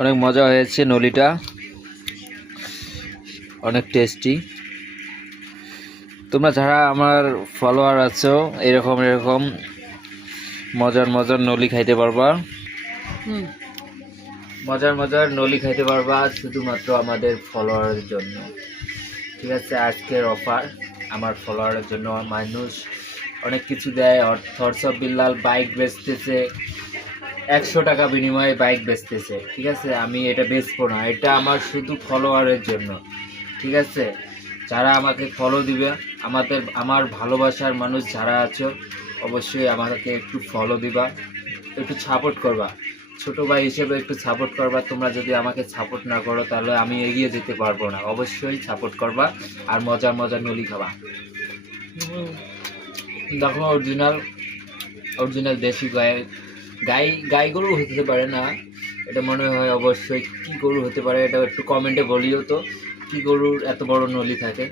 অনেক মজা হয়েছে, নলিটা অনেক টেস্টি। তোমরা যারা আমার ফলোয়ার আছো এরকম এরকম মজার মজার নলি খাইতে পারবা, মজার মজার নলি খাইতে পারবা শুধুমাত্র আমাদের ফলোয়ারের জন্য। ঠিক আছে, আজকের অফার আমার ফলোয়ারের জন্য। মানুষ অনেক কিছু দেয়, হোয়াটসঅ্যাপ বিল্লাল বাইক বেচতেছে, 100 টাকা বিনিময়ে বাইক বেচতেছে। ঠিক আছে, আমি এটা বেচবো না, এটা আমার শুধু ফলোয়ারের জন্য। ঠিক আছে, যারা আমাকে ফলো দিবে, আমার ভালোবাসার মানুষ যারা আছো অবশ্যই আমাকে একটু ফলো দিবা, একটু সাপোর্ট করবা, ছোট ভাই হিসেবে একটু সাপোর্ট করবা। তোমরা যদি আমাকে সাপোর্ট না করো তাহলে আমি এগিয়ে যেতে পারবো না। অবশ্যই সাপোর্ট করবা আর মজার মজার নলি খাবা। দেখো, অরিজিনাল অরিজিনাল দেশি গাই গরু হতে পারে না, এটা মনে হয়। অবশ্যই কি গরু হতে পারে এটা একটু কমেন্টে বলিও তো, কি গরুর এত বড় নলি থাকে।